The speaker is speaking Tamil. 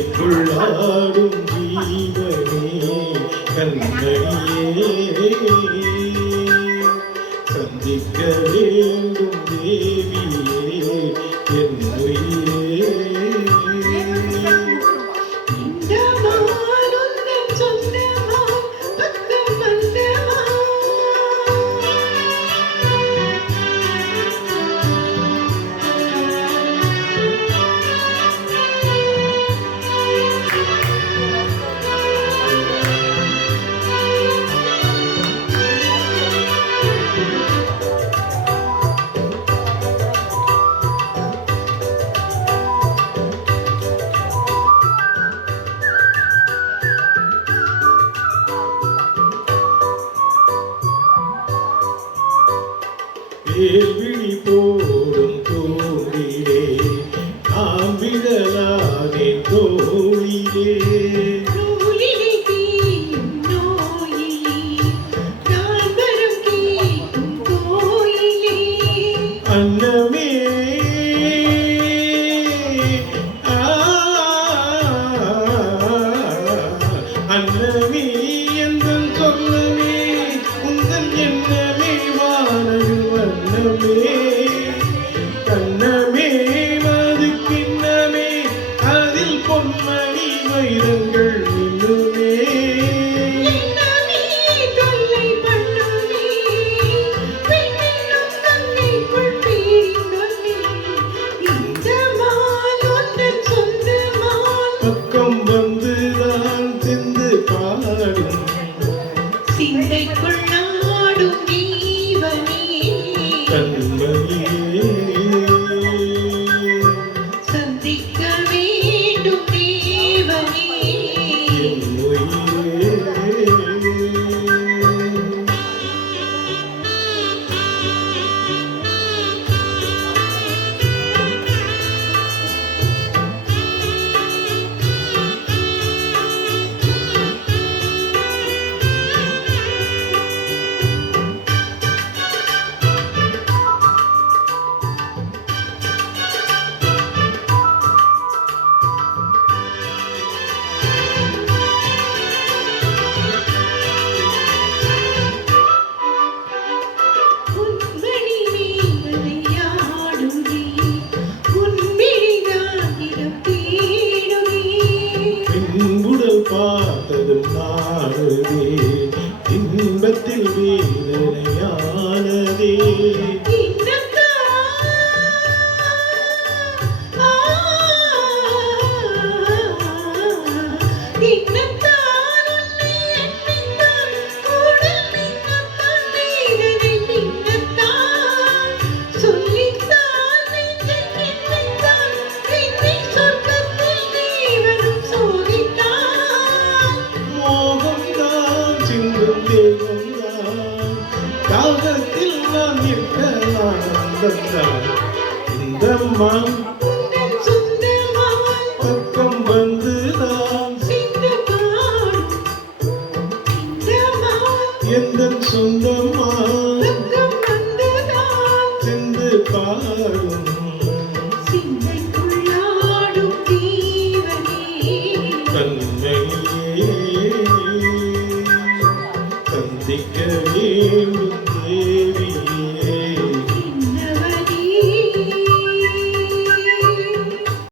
சிந்தைக்குள்ளாடும் ஜீவனே கண்மணியே சந்திக்க வேண்டும் தேவியே என் உயிரே விழி போடும் தோழிலே நாம் விழலாதே தோழிலே அன்னமே அன்னமே எந்தன் சொல்லவே உந்தன் எண்ணமே வானவில் வண்ணமே கண்ணமே மது கிண்ணமே அதில் பொன்மணி வைரங்கள் இன்னுமே பக்கம் வந்துதான் சிந்து பாடும் சிந்தைக்குள்ளாடும் ஜீவனே கண்மணியே சந்திக்க வேண்டும் தேவனே என் உயிரே உடல் பார்த்ததும் நாடுதே இன்பத்தில் வேதனையானதே மோகம்தான் சிந்தும் தேகம்தான் தாகத்தில் நான் இருக்க ஆனந்தம்தான் இந்த மான் பக்கம் வந்துதான் எந்த சொந்தமா சிந்து பாடும் கண்மணியே சந்திக்க வேண்டும்